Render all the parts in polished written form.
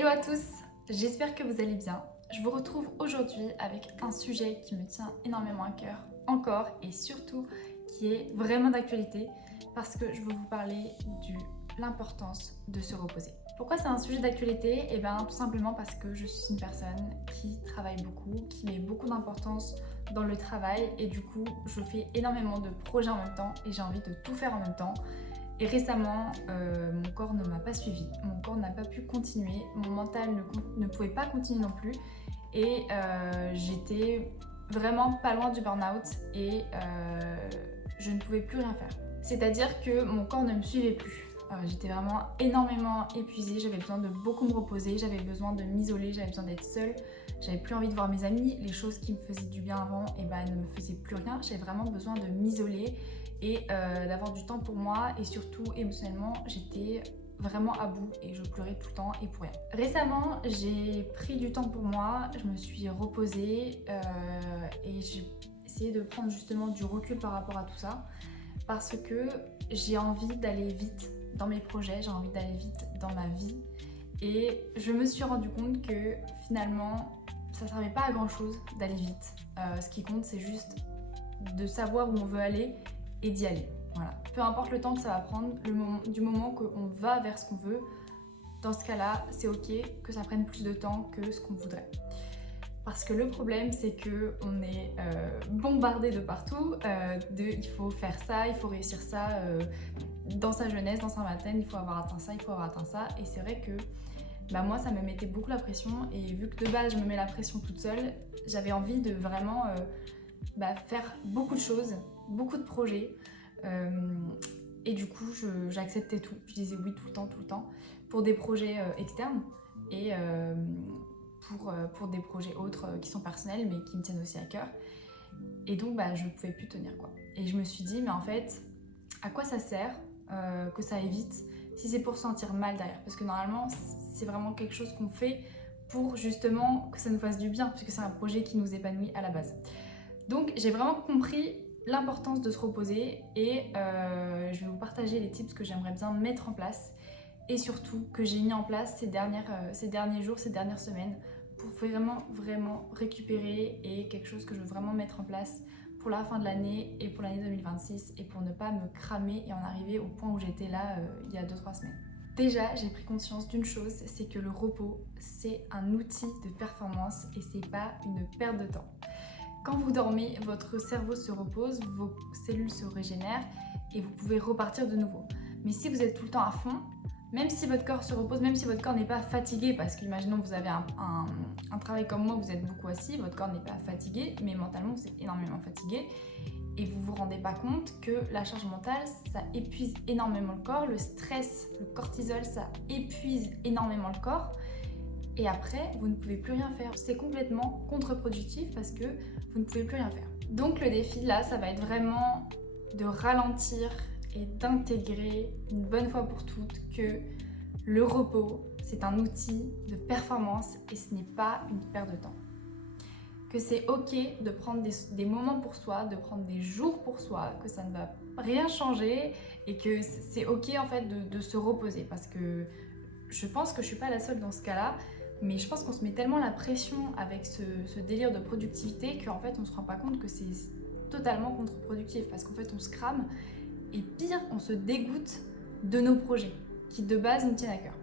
Hello à tous, j'espère que vous allez bien. Je vous retrouve aujourd'hui avec un sujet qui me tient énormément à cœur, encore et surtout qui est vraiment d'actualité parce que je veux vous parler de l'importance de se reposer. Pourquoi c'est un sujet d'actualité? Eh bien tout simplement parce que je suis une personne qui travaille beaucoup, qui met beaucoup d'importance dans le travail et du coup je fais énormément de projets en même temps et j'ai envie de tout faire en même temps. Et récemment, mon corps ne m'a pas suivi, mon corps n'a pas pu continuer, mon mental ne pouvait pas continuer non plus et j'étais vraiment pas loin du burn-out et je ne pouvais plus rien faire. C'est-à-dire que mon corps ne me suivait plus. J'étais vraiment énormément épuisée, j'avais besoin de beaucoup me reposer, j'avais besoin de m'isoler, j'avais besoin d'être seule, j'avais plus envie de voir mes amis, les choses qui me faisaient du bien avant, elles ne me faisaient plus rien, j'avais vraiment besoin de m'isoler et d'avoir du temps pour moi et surtout émotionnellement j'étais vraiment à bout et je pleurais tout le temps et pour rien. Récemment j'ai pris du temps pour moi, je me suis reposée et j'ai essayé de prendre justement du recul par rapport à tout ça parce que j'ai envie d'aller vite dans mes projets, j'ai envie d'aller vite dans ma vie et je me suis rendu compte que finalement ça ne servait pas à grand chose d'aller vite. Ce qui compte c'est juste de savoir où on veut aller et d'y aller. Voilà. Peu importe le temps que ça va prendre, du moment qu'on va vers ce qu'on veut, dans ce cas-là, c'est ok que ça prenne plus de temps que ce qu'on voudrait. Parce que le problème, c'est qu'on est bombardé de partout, il faut faire ça, il faut réussir ça dans sa jeunesse, dans sa vingtaine, il faut avoir atteint ça, il faut avoir atteint ça. Et c'est vrai que moi, ça me mettait beaucoup la pression. Et vu que de base, je me mets la pression toute seule, j'avais envie de vraiment faire beaucoup de choses, beaucoup de projets et du coup j'acceptais tout, je disais oui tout le temps pour des projets externes et pour des projets autres qui sont personnels mais qui me tiennent aussi à cœur et donc je pouvais plus tenir quoi. Et je me suis dit mais en fait à quoi ça sert que ça aille vite si c'est pour se sentir mal derrière, parce que normalement c'est vraiment quelque chose qu'on fait pour justement que ça nous fasse du bien puisque c'est un projet qui nous épanouit à la base. Donc j'ai vraiment compris l'importance de se reposer et je vais vous partager les tips que j'aimerais bien mettre en place et surtout que j'ai mis en place ces derniers jours, ces dernières semaines pour vraiment récupérer et quelque chose que je veux vraiment mettre en place pour la fin de l'année et pour l'année 2026 et pour ne pas me cramer et en arriver au point où j'étais là il y a 2-3 semaines. Déjà, j'ai pris conscience d'une chose, c'est que le repos, c'est un outil de performance et c'est pas une perte de temps. Quand vous dormez, votre cerveau se repose, vos cellules se régénèrent et vous pouvez repartir de nouveau. Mais si vous êtes tout le temps à fond, même si votre corps se repose, même si votre corps n'est pas fatigué, parce qu'imaginons que vous avez un travail comme moi, vous êtes beaucoup assis, votre corps n'est pas fatigué, mais mentalement vous êtes énormément fatigué et vous vous rendez pas compte que la charge mentale, ça épuise énormément le corps, le stress, le cortisol, ça épuise énormément le corps. Et après, vous ne pouvez plus rien faire. C'est complètement contre-productif parce que vous ne pouvez plus rien faire. Donc le défi là, ça va être vraiment de ralentir et d'intégrer une bonne fois pour toutes que le repos, c'est un outil de performance et ce n'est pas une perte de temps. Que c'est ok de prendre des moments pour soi, de prendre des jours pour soi, que ça ne va rien changer et que c'est ok en fait de se reposer, parce que je pense que je suis pas la seule dans ce cas-là. Mais je pense qu'on se met tellement la pression avec ce délire de productivité qu'en fait on se rend pas compte que c'est totalement contre-productif parce qu'en fait on se crame et pire on se dégoûte de nos projets qui de base nous tiennent à cœur.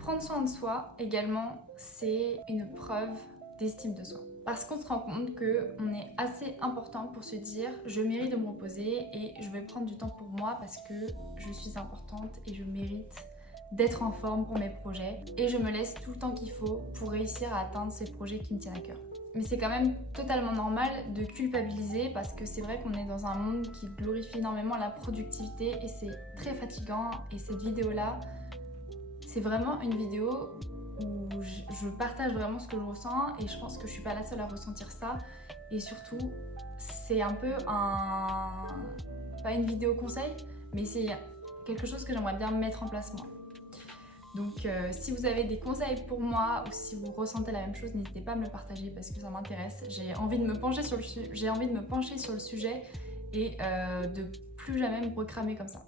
Prendre soin de soi également, c'est une preuve d'estime de soi parce qu'on se rend compte qu'on est assez important pour se dire je mérite de me reposer et je vais prendre du temps pour moi parce que je suis importante et je mérite d'être en forme pour mes projets et je me laisse tout le temps qu'il faut pour réussir à atteindre ces projets qui me tiennent à cœur. Mais c'est quand même totalement normal de culpabiliser parce que c'est vrai qu'on est dans un monde qui glorifie énormément la productivité et c'est très fatigant. Et cette vidéo-là, c'est vraiment une vidéo où je partage vraiment ce que je ressens et je pense que je suis pas la seule à ressentir ça. Et surtout, c'est un peu pas une vidéo conseil, mais c'est quelque chose que j'aimerais bien mettre en place moi. Donc si vous avez des conseils pour moi ou si vous ressentez la même chose, n'hésitez pas à me le partager parce que ça m'intéresse. J'ai envie de me pencher sur le sujet et de plus jamais me recramer comme ça.